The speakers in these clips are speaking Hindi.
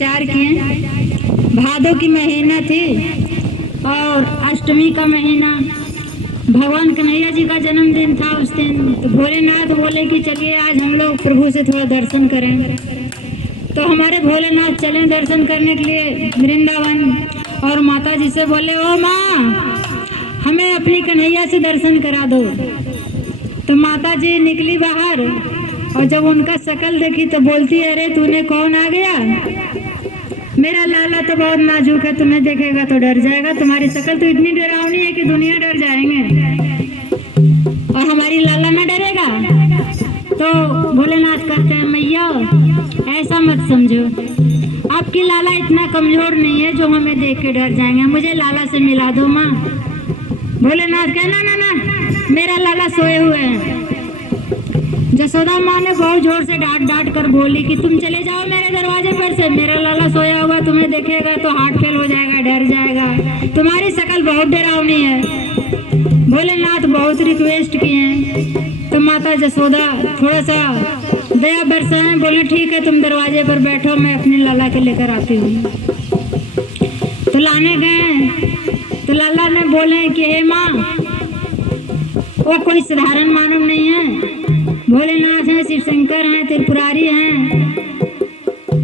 विचार किए। भादों की महीना थी और अष्टमी का महीना, भगवान कन्हैया जी का जन्मदिन था उस दिन। तो भोलेनाथ बोले कि चलिए आज हम लोग प्रभु से थोड़ा दर्शन करें। तो हमारे भोलेनाथ चले दर्शन करने के लिए वृंदावन, और माता जी से बोले, ओ माँ हमें अपनी कन्हैया से दर्शन करा दो। तो माता जी निकली बाहर, और जब उनका शकल देखी तो बोलती, अरे तूने कौन आ गया? मेरा लाला तो बहुत नाजुक है, तुम्हें देखेगा तो डर जाएगा, तुम्हारी शक्ल तो इतनी डरावनी है कि दुनिया डर जाएंगे, और हमारी लाला ना डरेगा? तो भोलेनाथ कहते हैं, मैया ऐसा मत समझो, आपकी लाला इतना कमजोर नहीं है जो हमें देख के डर जाएंगे, मुझे लाला से मिला दो माँ। भोलेनाथ कहे, ना ना ना, मेरा लाला सोए हुए हैं। जसोदा माँ ने बहुत जोर से डांट डांट कर बोली कि तुम चले जाओ मेरे दरवाजे पर से, मेरा लाला सोया हुआ, तुम्हें देखेगा तो हार्ट फेल हो जाएगा, डर जाएगा, तुम्हारी शक्ल बहुत डरावनी है। भोलेनाथ बहुत रिक्वेस्ट किए तो माता जसोदा थोड़ा सा दया बरसाएं, बोले ठीक है तुम दरवाजे पर बैठो, मैं अपने लाला के लेकर आती हूँ। तो लाने गए तो लाला ने बोले कि हे माँ, वो कोई साधारण मानव नहीं है, भोलेनाथ हैं, शिव शंकर हैं, त्रिपुरारी हैं,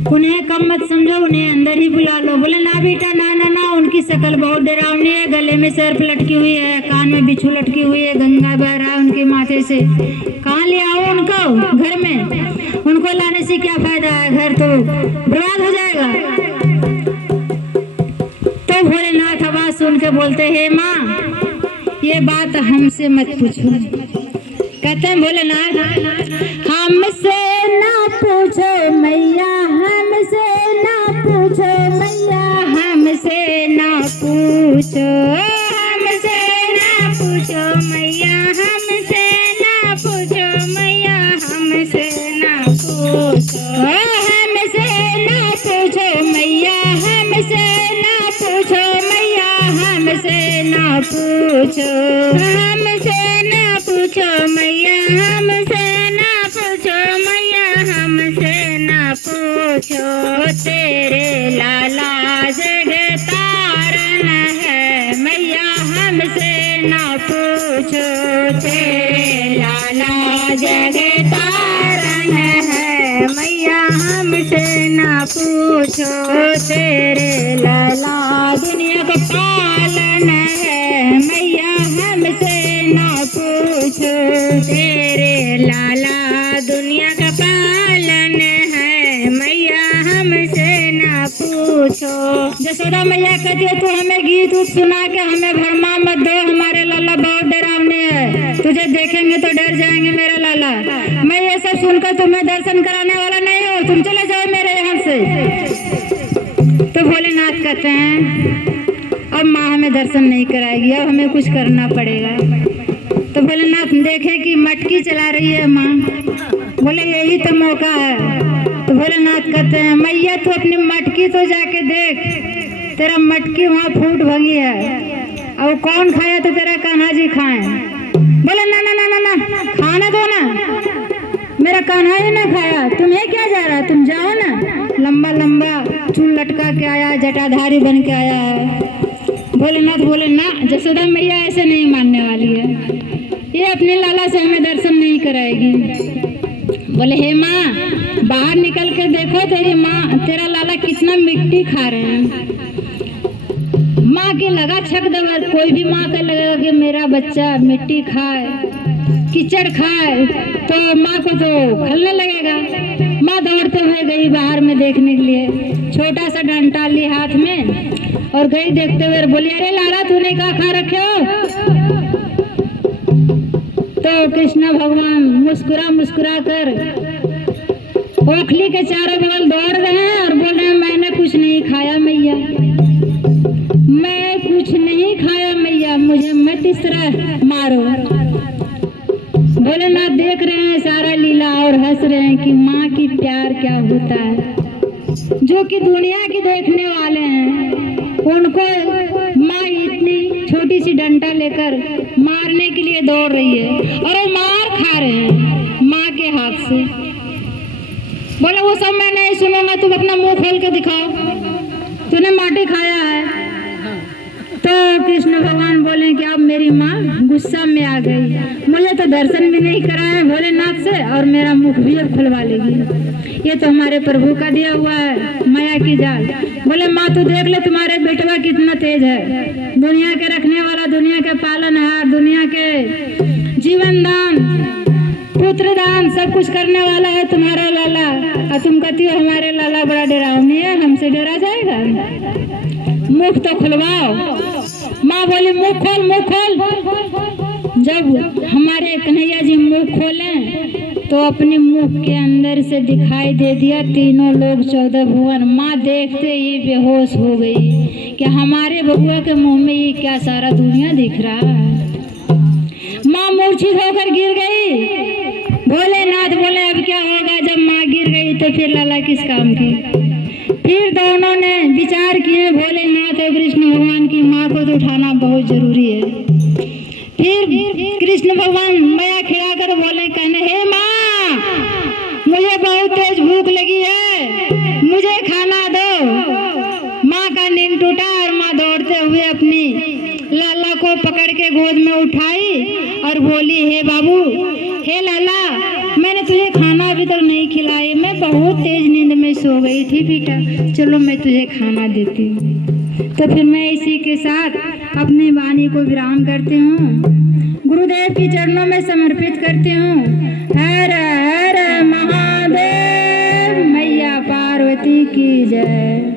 उन्हें कम मत समझो, उन्हें अंदर ही बुला लो। बोले ना बेटा, ना ना ना, उनकी शक्ल बहुत डरावनी है, गले में सर्प लटकी हुई है, कान में बिच्छू लटकी हुई है, गंगा बह रहा है उनके माथे से, कहाँ ले आओ उनको घर में? उनको लाने से क्या फायदा है, घर तो बर्बाद हो जाएगा। तो भोलेनाथ आवाज सुन के बोलते, हे माँ ये बात हमसे मत पूछो। कहते हैं भोलेनाथ, हमसे ना पूछो मैया, हमसे ना पूछो मैया, हमसे ना पूछो, हमसे ना पूछो मैया, हमसे ना पूछो मैया, हमसे ना पूछो, हमसे ना पूछो मैया, हमसे ना पूछो मैया, हमसे ना पूछो, हमसे ना पूछो मैया, हमसे ना पूछो मैया, हमसे ना पूछो, तेरे लाला जग तारन है मैया, हमसे ना पूछो, तेरे लाला जग तारन है मैया, हमसे ना पूछो, तेरे लाला दुनिया को पालन है मैया, हमसे ना पूछो, तेरे लाला दुनिया का पालन है मैया, हमसे ना पूछो। जसोदा मैया कहती है, तू हमें गीत उत सुना के हमें भरमा मत दो, हमारे लाला बहुत डरावने है, तुझे देखेंगे तो डर जाएंगे मेरा लाला। मैं ये सब सुनकर तुम्हें दर्शन कराने वाला नहीं हूँ, तुम चले जाओ मेरे यहाँ से। तो भोलेनाथ कहते हैं, अब माँ हमें दर्शन नहीं कराएगी, अब हमें कुछ करना पड़ेगा। तो भोलेनाथ देखे कि मटकी चला रही है माँ, बोले यही तो मौका है। तो भोलेनाथ कहते हैं, मैया तू अपनी मटकी तो जाके देख, तेरा मटकी वहाँ फूट भंगी है, अब कौन खाया तो तेरा कान्हा जी खाए। बोले ना ना ना ना ना, खाना दो ना, मेरा कान्हा ही ना खाया, तुम्हें क्या जा रहा, तुम जाओ ना। लंबा लंबा चूल लटका के आया, जटाधारी बन के आया है। भोलेनाथ बोले ना, जसोदा मैया ऐसे नहीं मानने वाली है, ये अपने लाला से हमें दर्शन नहीं कराएगी। बोले हे माँ बाहर निकल के देखो, तेरी माँ तेरा लाला कितना मिट्टी खा रहे हैं। माँ की लगा छक दवा, कोई भी माँ का लगेगा कि मेरा बच्चा मिट्टी खाए, कीचड़ खाए तो माँ को तो खलने लगेगा। माँ दौड़ते हुए गई बाहर में देखने के लिए, छोटा सा डंडा ली हाथ में और गई देखते हुए, बोली अरे लाला तूने क्या खा रखे हो? तो कृष्ण भगवान मुस्कुरा मुस्कुरा कर ओखली के चारों बगल दौड़ रहे हैं और बोल रहे हैं, मैंने कुछ नहीं खाया मैया, मैं कुछ नहीं खाया मैया, मुझे मत इस तरह मारो। भोलेनाथ देख रहे हैं सारा लीला और हंस रहे हैं कि माँ की प्यार क्या होता है। जो कि दुनिया की देखने वाले हैं उनको माँ इतनी छोटी सी डंडा लेकर मारने के लिए दौड़ रही है और वो मार खा रहे हैं माँ के हाथ से। बोला वो सब मैं नहीं सुनूंगा, तुम अपना मुंह खोल के दिखाओ, तूने माटी खाया है। तो कृष्ण भगवान बोले कि अब मेरी माँ गुस्सा में आ गई, मुझे तो दर्शन भी नहीं कराया भोलेनाथ से और मेरा मुख भी अब खुलवा लेगी, ये तो हमारे प्रभु का दिया हुआ है माया की जाल। बोले माँ तू देख ले तुम्हारे बेटवा कितना तेज है, दुनिया के रखने वाला, दुनिया के पालनहार, दुनिया के जीवन दान, पुत्र दान, सब कुछ करने वाला है तुम्हारा लाला, और तुम कहती हो हमारे लाला बड़ा डरावनी है, हमसे डरा जाएगा, मुख तो खुलवाओ। माँ बोली मुख खोल, मुख खोल। जब हमारे कन्हैया जी मुख खोले तो अपने मुख के अंदर से दिखाई दे दिया तीनों लोग 14 भुवन। माँ देखते ही बेहोश हो गई कि हमारे बबुआ के मुंह में ये क्या सारा दुनिया दिख रहा है। माँ मूर्छित होकर गिर गई। भोलेनाथ बोले अब क्या होगा, जब माँ गिर गई तो फिर लाला किस काम की। फिर दोनों ने विचार किए, भोलेनाथ और कृष्ण भगवान की माँ को तो उठाना बहुत जरूरी है। फिर कृष्ण भगवान माया खिलाकर बोले, कहने हे माँ मुझे बहुत तेज भूख लगी है, मुझे खाना दो। माँ का नींद टूटा और माँ दौड़ते हुए अपनी लाला को पकड़ के गोद में उठाई और बोली, हे बाबू, हे लाला, मैंने तुझे खाना अभी तक नहीं खिलाया, मैं बहुत तेज नींद में सो गई थी बेटा, चलो मैं तुझे खाना देती हूँ। तो फिर मैं इसी के साथ अपनी वाणी को विराम करती हूँ, गुरुदेव की चरणों में समर्पित करती हूँ। हर हर महादेव, मैया पार्वती की जय।